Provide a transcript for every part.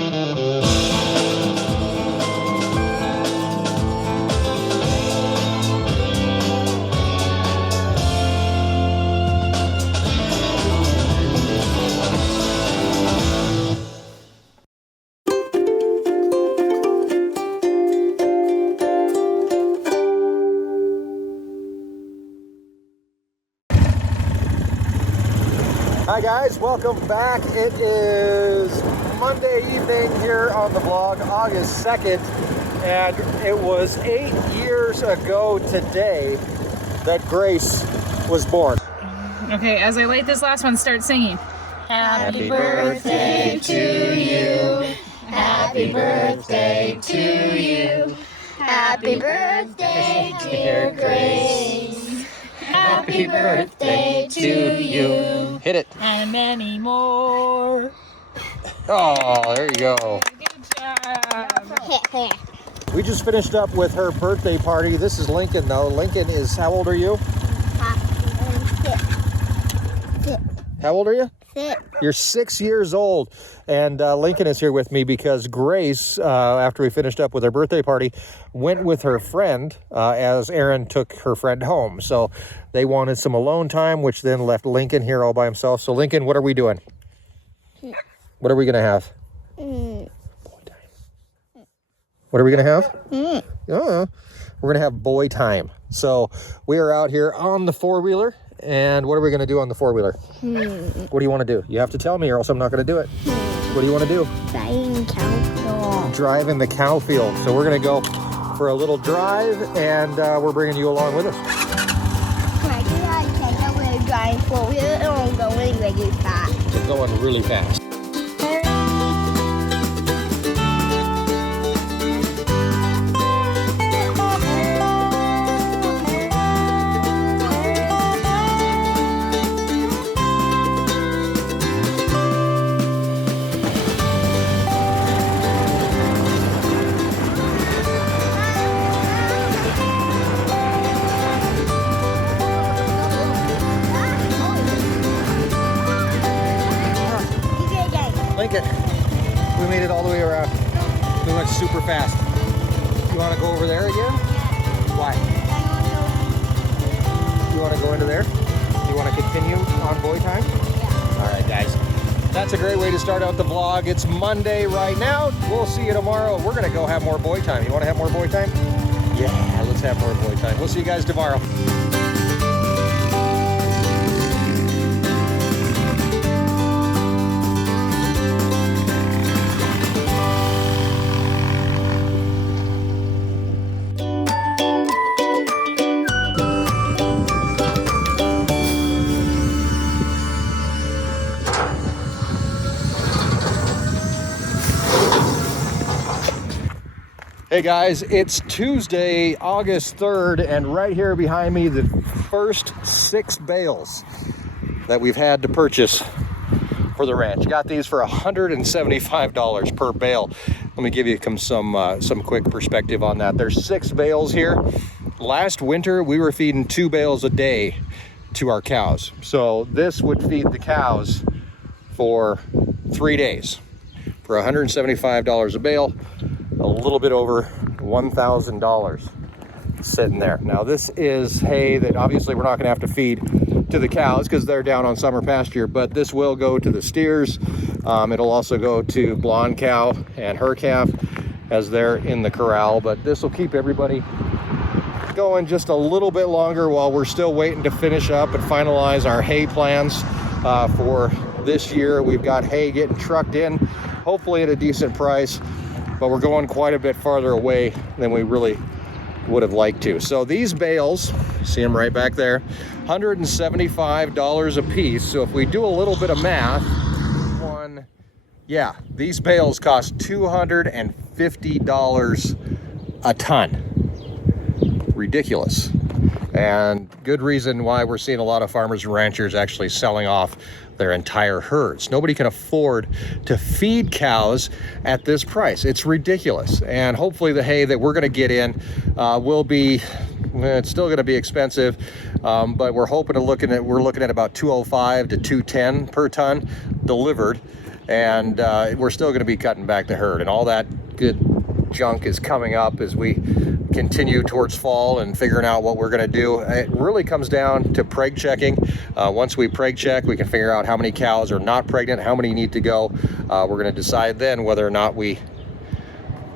Hi guys, welcome back. It is Monday evening here on the vlog, August 2nd, and it was 8 years ago today that Grace was born. Okay, as I light this last one, start singing. Happy birthday to you. Happy birthday to you. Happy birthday, dear Grace. Happy birthday to you. Hit it. And many more. Oh, there you go. Good job. We just finished up with her birthday party. This is Lincoln though. Lincoln is, how old are you? How old are you? 6. You're 6 years old, and Lincoln is here with me because Grace, after we finished up with her birthday party, went with her friend as Erin took her friend home. So they wanted some alone time, which then left Lincoln here all by himself. So Lincoln, what are we doing? What are we gonna have? Boy time. What are we gonna have? We're gonna have boy time. So we are out here on the four-wheeler. And what are we going to do on the four-wheeler? What do you want to do? You have to tell me or else I'm not going to do it. What do you want to do? Driving cow field. Drive in the cow field. So we're going to go for a little drive, and we're bringing you along with us. I think we're driving 4-wheeler and we're going really fast. We're going really fast. Lincoln, we made it all the way around. We went super fast. You want to go over there again? Why? You want to go into there? You want to continue on boy time? Yeah. All right, guys. That's a great way to start out the vlog. It's Monday right now. We'll see you tomorrow. We're going to go have more boy time. You want to have more boy time? Yeah, let's have more boy time. We'll see you guys tomorrow. Hey guys, it's Tuesday, August 3rd, and right here behind me, the first 6 bales that we've had to purchase for the ranch. Got these for $175 per bale. Let me give you some quick perspective on that. There's 6 bales here. Last winter, we were feeding 2 bales a day to our cows. So this would feed the cows for 3 days for $175 a bale. A little bit over $1,000 sitting there. Now this is hay that obviously we're not going to have to feed to the cows because they're down on summer pasture, but this will go to the steers. It'll also go to blonde cow and her calf as they're in the corral, but this will keep everybody going just a little bit longer while we're still waiting to finish up and finalize our hay plans for this year. We've got hay getting trucked in, hopefully at a decent price, but we're going quite a bit farther away than we really would have liked to. So these bales, see them right back there, $175 a piece. So if we do a little bit of math, these bales cost $250 a ton. Ridiculous. And good reason why we're seeing a lot of farmers and ranchers actually selling off their entire herds. Nobody can afford to feed cows at this price. It's ridiculous. And hopefully the hay that we're going to get in will be, it's still going to be expensive, but we're looking at about $205 to $210 per ton delivered. and we're still going to be cutting back the herd, and all that good junk is coming up as we continue towards fall and figuring out what we're going to do. It really comes down to preg checking. Once we preg check, we can figure out how many cows are not pregnant, how many need to go. We're going to decide then whether or not we're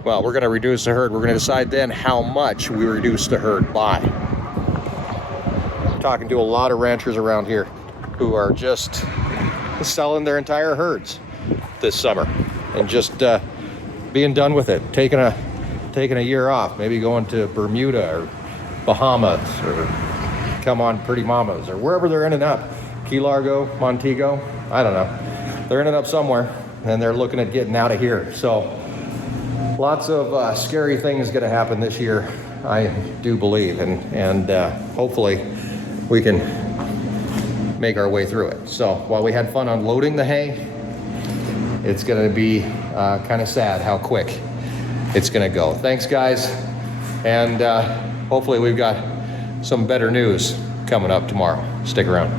going to reduce the herd. We're going to decide then how much we reduce the herd by. I'm talking to a lot of ranchers around here who are just selling their entire herds this summer and just being done with it, taking a year off, maybe going to Bermuda or Bahamas or come on Pretty Mamas or wherever they're ending up, Key Largo, Montego, I don't know. They're ending up somewhere and they're looking at getting out of here. So lots of scary things going to happen this year, I do believe, and hopefully we can make our way through it. So while we had fun unloading the hay, it's going to be kind of sad how quick it's going to go. Thanks, guys, and hopefully we've got some better news coming up tomorrow. Stick around.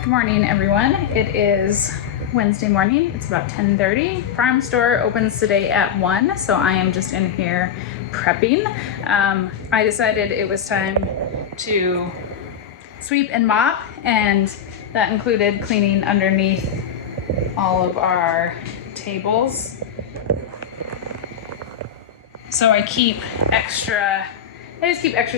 Good morning, everyone. It is Wednesday morning. It's about 10:30. Farm store opens today at 1, so I am just in here prepping. I decided it was time to sweep and mop, and that included cleaning underneath all of our tables. So I just keep extra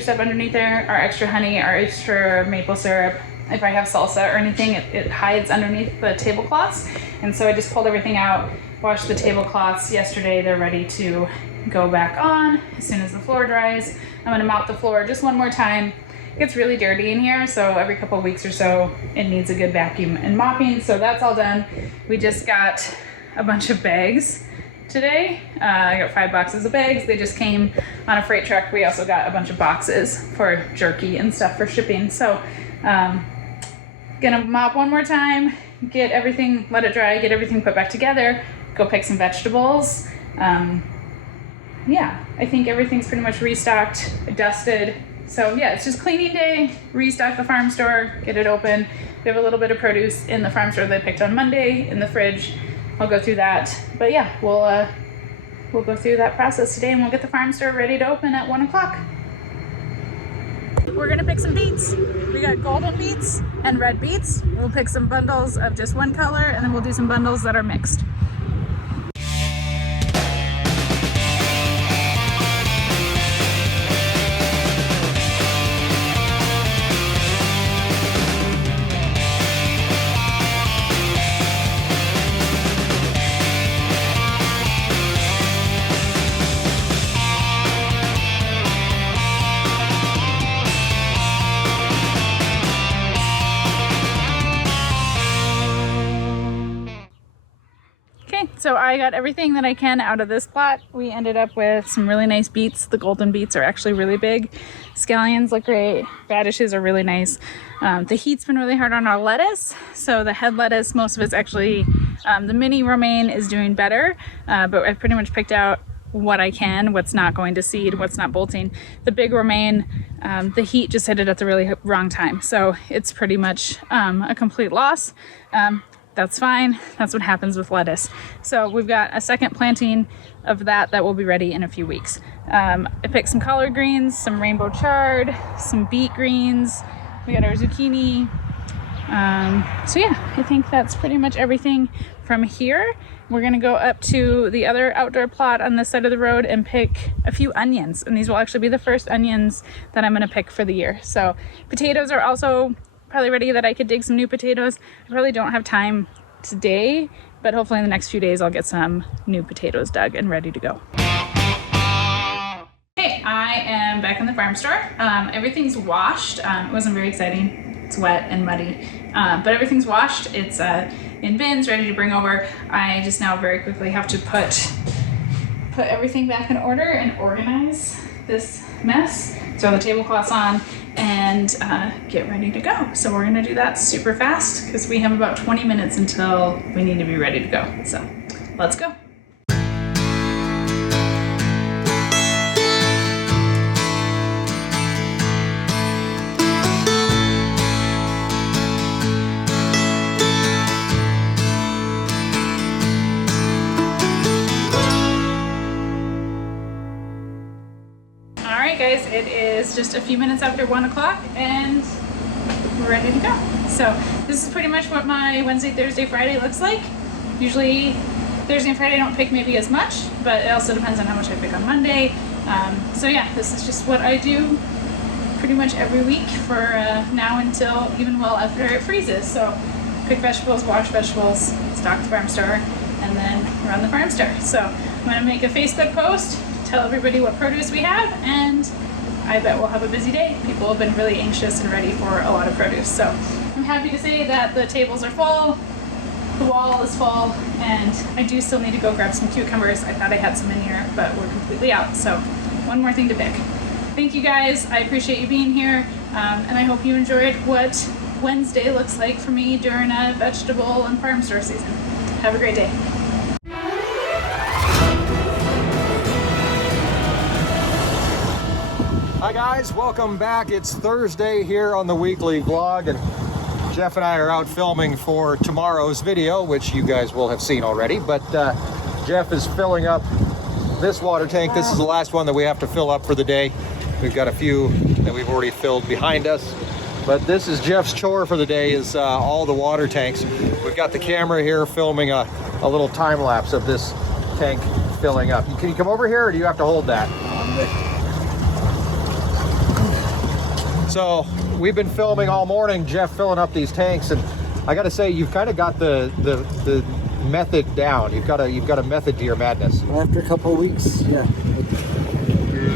stuff underneath there, our extra honey, our extra maple syrup. If I have salsa or anything, it hides underneath the tablecloths. And so I just pulled everything out, washed the tablecloths yesterday. They're ready to go back on as soon as the floor dries. I'm gonna mop the floor just one more time. It gets really dirty in here, so every couple of weeks or so, it needs a good vacuum and mopping. So that's all done. We just got a bunch of bags today. I got 5 boxes of bags. They just came on a freight truck. We also got a bunch of boxes for jerky and stuff for shipping. So gonna mop one more time, get everything, let it dry, get everything put back together, go pick some vegetables. Yeah, I think everything's pretty much restocked, dusted. So yeah, it's just cleaning day, restock the farm store, get it open. We have a little bit of produce in the farm store that I picked on Monday in the fridge. I'll go through that. But yeah, we'll go through that process today and we'll get the farm store ready to open at 1 o'clock. We're gonna pick some beets. We got golden beets and red beets. We'll pick some bundles of just one color, and then we'll do some bundles that are mixed. So I got everything that I can out of this plot. We ended up with some really nice beets. The golden beets are actually really big. Scallions look great. Radishes are really nice. The heat's been really hard on our lettuce. So the head lettuce, most of it's actually, the mini romaine is doing better. But I've pretty much picked out what I can, what's not going to seed, what's not bolting. The big romaine, the heat just hit it at the really wrong time. So it's pretty much a complete loss. That's fine. That's what happens with lettuce. So we've got a second planting of that will be ready in a few weeks. I picked some collard greens, some rainbow chard, some beet greens. We got our zucchini. So yeah, I think that's pretty much everything from here. We're gonna go up to the other outdoor plot on this side of the road and pick a few onions. And these will actually be the first onions that I'm gonna pick for the year. So potatoes are also probably ready that I could dig some new potatoes. I probably don't have time today, but hopefully in the next few days I'll get some new potatoes dug and ready to go. Hey, I am back in the farm store. Everything's washed. It wasn't very exciting. It's wet and muddy, but everything's washed. It's in bins, ready to bring over. I just now very quickly have to put everything back in order and organize this mess. Throw the tablecloths on and get ready to go. So we're gonna do that super fast because we have about 20 minutes until we need to be ready to go. So let's go. right, guys, it is just a few minutes after 1 o'clock and we're ready to go. So this is pretty much what my Wednesday, Thursday, Friday looks like. Usually Thursday and Friday I don't pick maybe as much, but it also depends on how much I pick on Monday. So yeah, this is just what I do pretty much every week for now until even well after it freezes. So pick vegetables, wash vegetables, stock the farm store, and then run the farm store. So I'm gonna make a Facebook post, tell everybody what produce we have, and I bet we'll have a busy day. People have been really anxious and ready for a lot of produce. So I'm happy to say that the tables are full, the wall is full, and I do still need to go grab some cucumbers. I thought I had some in here, but we're completely out. So one more thing to pick. Thank you guys, I appreciate you being here, and I hope you enjoyed what Wednesday looks like for me during a vegetable and farm store season. Have a great day. Hi guys, welcome back. It's Thursday here on the weekly vlog, and Jeff and I are out filming for tomorrow's video, which you guys will have seen already. But Jeff is filling up this water tank. This is the last one that we have to fill up for the day. We've got a few that we've already filled behind us, but this is Jeff's chore for the day, is all the water tanks. We've got the camera here filming a little time lapse of this tank filling up. Can you come over here, or do you have to hold that? So we've been filming all morning, Jeff filling up these tanks, and I got to say, you've kind of got the method down. You've got a method to your madness. After a couple of weeks, yeah.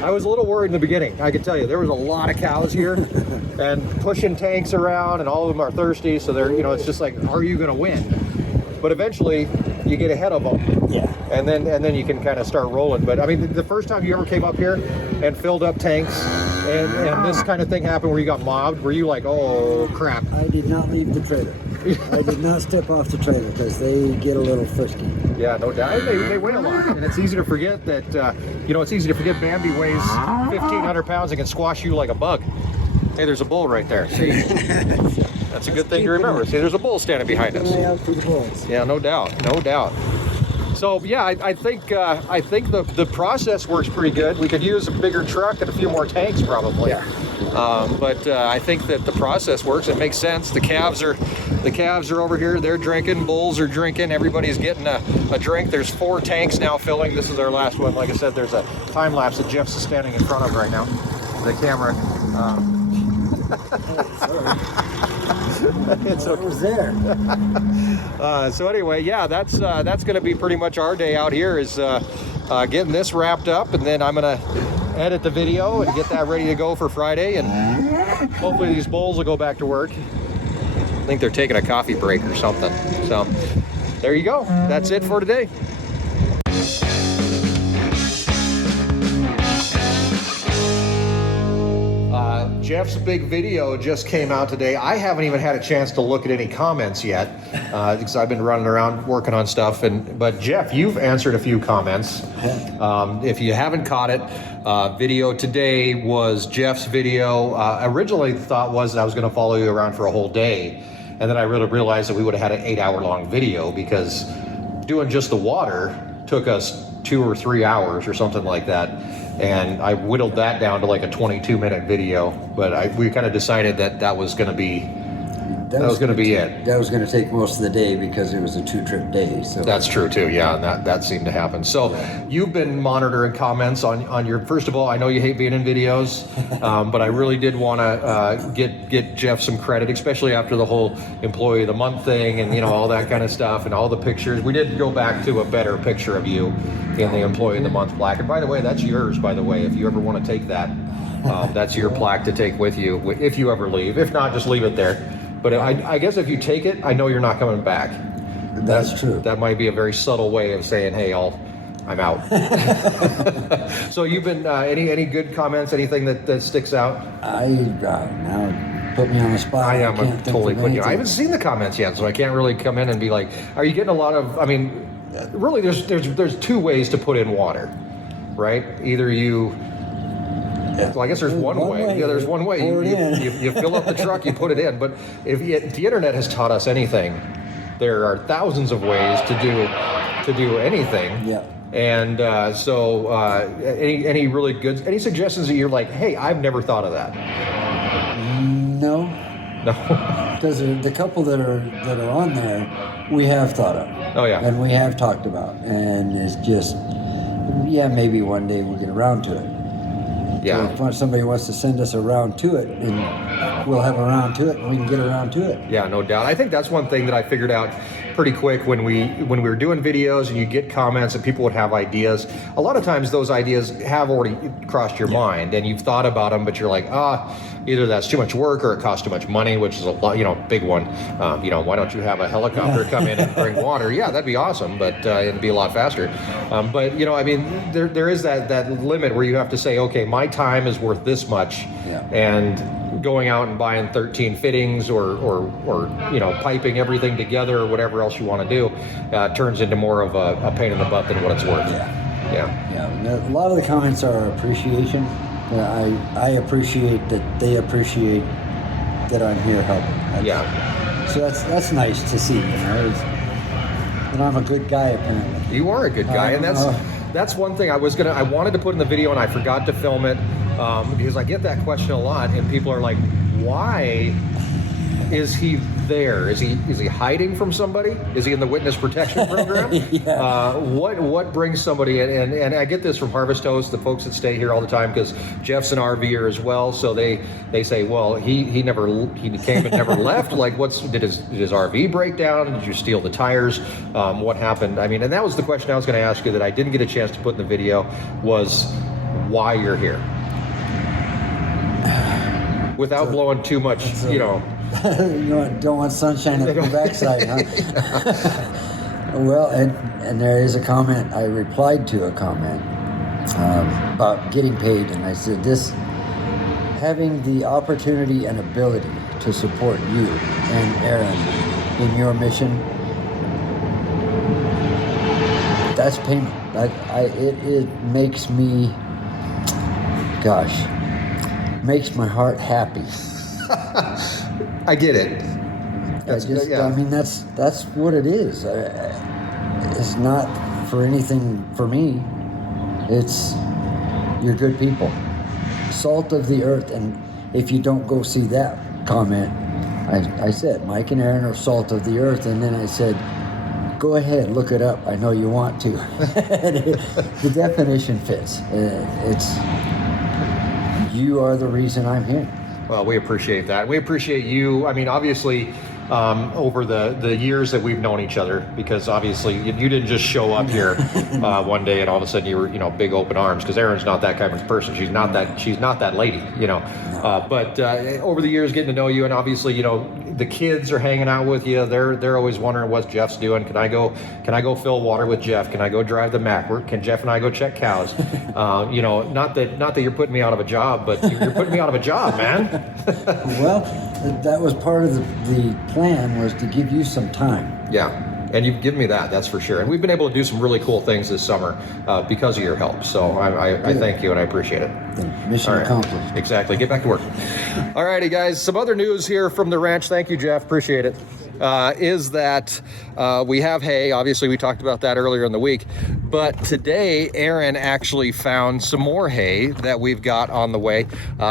I was a little worried in the beginning. I can tell you, there was a lot of cows here and pushing tanks around, and all of them are thirsty. So they're, it's just like, are you going to win? But eventually you get ahead of them. Yeah. And then you can kind of start rolling. But I mean, the first time you ever came up here and filled up tanks and this kind of thing happened where you got mobbed, were you like, oh crap? I did not leave the trailer. I did not step off the trailer because they get a little frisky. Yeah, no doubt. They weigh a lot, and it's easy to forget that, it's easy to forget Bambi weighs 1,500 pounds and can squash you like a bug. Hey, there's a bull right there. See? That's a good thing to remember. See, there's a bull standing behind us. Out for the bulls. Yeah, no doubt, no doubt. So yeah, I think the process works pretty good. We could use a bigger truck and a few more tanks probably. Yeah. But I think that the process works. It makes sense. The calves are over here. They're drinking. Bulls are drinking. Everybody's getting a drink. There's 4 tanks now filling. This is our last one. Like I said, there's a time lapse that Jeff's standing in front of right now. The camera. It's okay. I was there. So anyway, yeah, that's going to be pretty much our day out here, is getting this wrapped up, and then I'm going to edit the video and get that ready to go for Friday, and hopefully these bulls will go back to work. I think they're taking a coffee break or something. So there you go. That's it for today. Jeff's big video just came out today. I haven't even had a chance to look at any comments yet because I've been running around working on stuff. But Jeff, you've answered a few comments. If you haven't caught it, video today was Jeff's video. Originally, the thought was that I was going to follow you around for a whole day, and then I really realized that we would have had an 8-hour-long video because doing just the water took us 2 or 3 hours or something like that. And I whittled that down to like a 22-minute video, but we kind of decided that was going to be it. That was going to take most of the day because it was a 2-trip day. So that's true too, yeah, and that seemed to happen. So you've been monitoring comments on your. First of all, I know you hate being in videos, but I really did want to get Jeff some credit, especially after the whole Employee of the Month thing and all that kind of stuff and all the pictures. We did go back to a better picture of you in the Employee of the Month plaque. And by the way, that's yours. By the way, if you ever want to take that, that's your plaque to take with you if you ever leave. If not, just leave it there. But I guess if you take it, I know you're not coming back. That's true. That might be a very subtle way of saying, hey, I'm out. So you've been, any good comments, anything that sticks out? Now put me on the spot. I am totally putting you. I haven't seen the comments yet, so I can't really come in and be like, are you getting a lot of, really there's 2 ways to put in water, right? Either you, well, I guess there's one way. Yeah, there's one way. You fill up the truck, you put it in. But if the internet has taught us anything, there are thousands of ways to do anything. Yeah. And any really good, any suggestions that you're like, hey, I've never thought of that? No, because the couple that are on there, we have thought of. Oh yeah. And we have talked about, and it's just, yeah, maybe one day we'll get around to it. Yeah. So if somebody wants to send us around to it, and we'll have a round to it, and we can get around to it. Yeah, no doubt. I think that's one thing that I figured out pretty quick when we were doing videos and you get comments and people would have ideas. A lot of times those ideas have already crossed your mind and you've thought about them, but you're like, either that's too much work or it costs too much money, which is a lot, big one. Why don't you have a helicopter come in and bring water? Yeah, that'd be awesome, but it'd be a lot faster. There is that limit where you have to say, okay, my time is worth this much, and going out and buying 13 fittings or piping everything together or whatever else you want to do turns into more of a pain in the butt than what it's worth. Yeah. A lot of the comments are appreciation. I appreciate that they appreciate that I'm here helping. So that's nice to see. And I'm a good guy apparently. You are a good guy, and that's one thing I wanted to put in the video and I forgot to film it because I get that question a lot, and people are like, why is he there? Is he hiding from somebody? Is he in the witness protection program? What brings somebody in? And I get this from Harvest Host, the folks that stay here all the time, because Jeff's an RVer as well. So they say, well, he came and never left. Like, did his RV break down? Did you steal the tires? What happened? I mean, and that was the question I was going to ask you that I didn't get a chance to put in the video, was why you're here. Without blowing too much, don't want sunshine at the backside, huh? Well, and there is a comment. I replied to a comment about getting paid, and I said having the opportunity and ability to support you and Erin in your mission, that's payment. It makes me, makes my heart happy. I get it. I mean, that's what it is. It's not for anything for me. It's you're good people, salt of the earth. And if you don't go see that comment, I said Mike and Erin are salt of the earth, and then I said, go ahead, look it up. I know you want to. The definition fits. You are the reason I'm here. Well, we appreciate that. We appreciate you. I mean, obviously, over the years that we've known each other, because obviously you didn't just show up here one day and all of a sudden you were, big open arms, because Erin's not that kind of person. She's not that lady, But over the years, getting to know you, and obviously, the kids are hanging out with you. They're always wondering what Jeff's doing. Can I go fill water with Jeff? Can I go drive the Mack? Can Jeff and I go check cows? Not that you're putting me out of a job, but you're putting me out of a job, man. Well, that was part of the plan, was to give you some time. Yeah, and you've given me that's for sure. And we've been able to do some really cool things this summer because of your help. So I thank you and I appreciate it. Mission accomplished. Exactly. Get back to work. All righty, guys. Some other news here from the ranch. Thank you, Jeff. Appreciate it. Is that we have hay. Obviously, we talked about that earlier in the week. But today, Erin actually found some more hay that we've got on the way.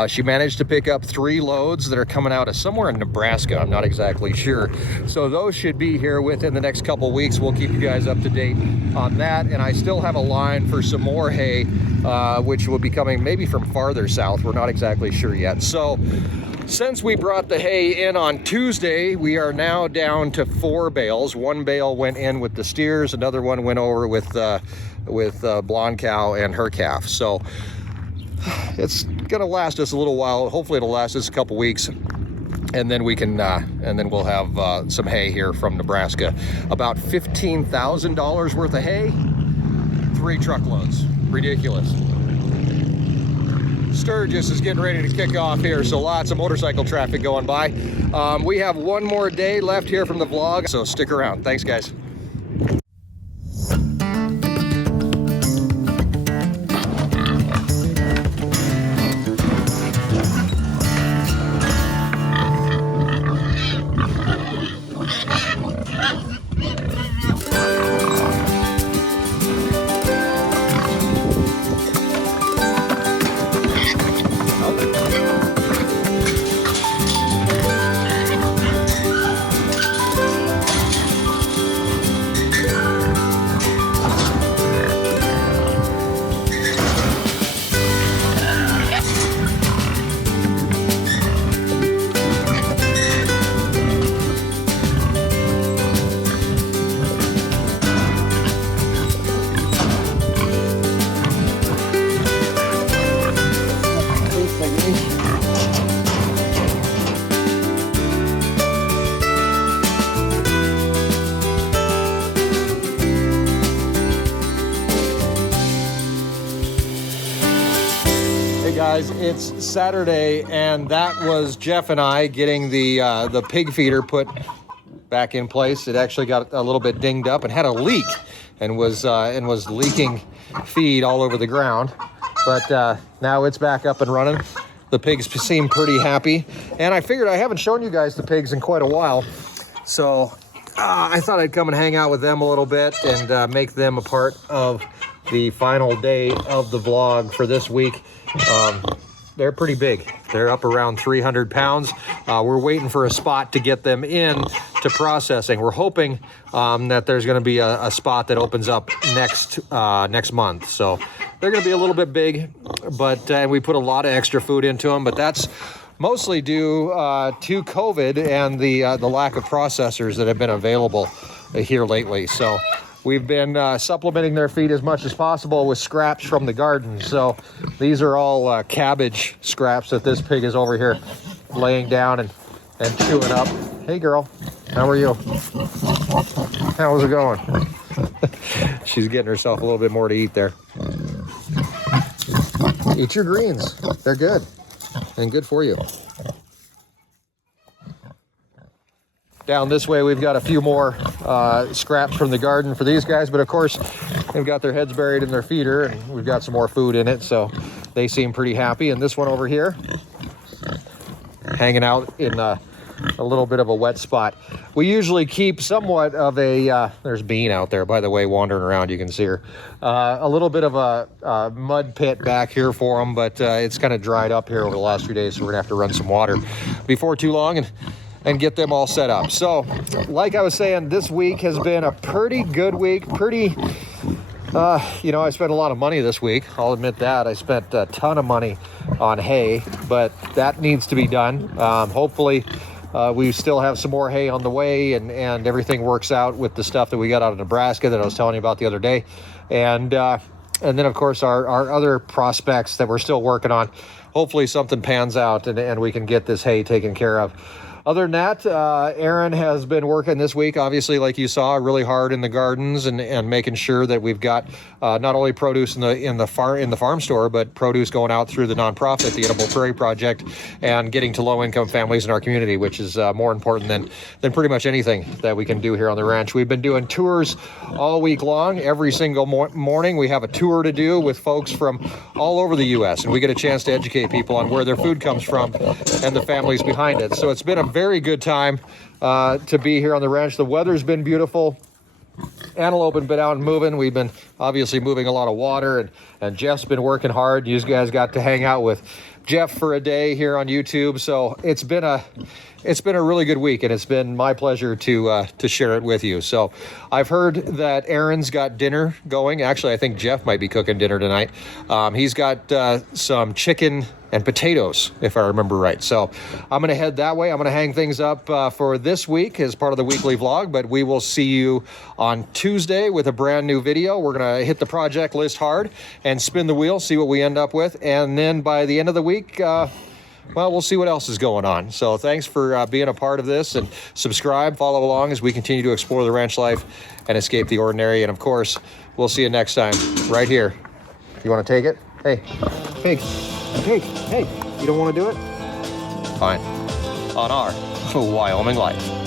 She managed to pick up 3 loads that are coming out of somewhere in Nebraska. I'm not exactly sure. So those should be here within the next couple weeks. We'll keep you guys up to date on that. And I still have a line for some more hay, which will be coming maybe from farther south. We're not exactly sure yet. So since we brought the hay in on Tuesday, we are now down to 4 bales. 1 bale went in with the steers, another one went over with blonde cow and her calf. So it's gonna last us a little while. Hopefully it'll last us a couple weeks, and then we can and then we'll have some hay here from Nebraska. About $15,000 worth of hay, 3 truckloads. Ridiculous. Sturgis is getting ready to kick off here, so lots of motorcycle traffic going by. We have one more day left here from the vlog, so stick around. Thanks, guys. guys, it's Saturday, and that was Jeff and I getting the pig feeder put back in place. It actually got a little bit dinged up and had a leak, and was leaking feed all over the ground. But now it's back up and running. The pigs seem pretty happy, and I figured I haven't shown you guys the pigs in quite a while, so I thought I'd come and hang out with them a little bit and make them a part of the final day of the vlog for this week. They're pretty big. They're up around 300 pounds. We're waiting for a spot to get them in to processing. We're hoping that there's going to be a spot that opens up next month. So they're going to be a little bit big, but we put a lot of extra food into them. But that's mostly due to COVID and the lack of processors that have been available here lately. So we've been supplementing their feed as much as possible with scraps from the garden. So these are all cabbage scraps that this pig is over here laying down and chewing up. Hey girl, how are you? How's it going? She's getting herself a little bit more to eat there. Eat your greens. They're good and good for you. Down this way, we've got a few more scraps from the garden for these guys, but of course, they've got their heads buried in their feeder, and we've got some more food in it, so they seem pretty happy. And this one over here, hanging out in a little bit of a wet spot. We usually keep somewhat of a, there's Bean out there, by the way, wandering around, you can see her. A little bit of a mud pit back here for them, but it's kind of dried up here over the last few days, so we're gonna have to run some water before too long and get them all set up. So, like I was saying, this week has been a pretty good week. I spent a lot of money this week. I'll admit that. I spent a ton of money on hay, but that needs to be done. Hopefully, we still have some more hay on the way, and everything works out with the stuff that we got out of Nebraska that I was telling you about the other day. And then, of course, our other prospects that we're still working on. Hopefully something pans out and we can get this hay taken care of. Other than that, Erin has been working this week, obviously, like you saw, really hard in the gardens and making sure that we've got not only produce in the farm store, but produce going out through the nonprofit, the Edible Prairie Project, and getting to low-income families in our community, which is more important than pretty much anything that we can do here on the ranch. We've been doing tours all week long. Every single morning, we have a tour to do with folks from all over the U.S., and we get a chance to educate people on where their food comes from and the families behind it. So it's been a very good time to be here on the ranch. The weather's been beautiful. Antelope has been out and moving. We've been obviously moving a lot of water, and Jeff's been working hard. You guys got to hang out with Jeff for a day here on YouTube. So it's been a really good week, and it's been my pleasure to share it with you. So I've heard that Erin's got dinner going. Actually, I think Jeff might be cooking dinner tonight. He's got some chicken and potatoes, if I remember right. So I'm going to head that way. I'm going to hang things up for this week as part of the weekly vlog, but we will see you on Tuesday with a brand new video. We're going to hit the project list hard and spin the wheel, see what we end up with. And then by the end of the week, well, we'll see what else is going on. So thanks for being a part of this, and subscribe, follow along as we continue to explore the ranch life and escape the ordinary. And of course, we'll see you next time right here. You want to take it? Hey, pig. Hey, you don't want to do it? Fine. On our Wyoming Life.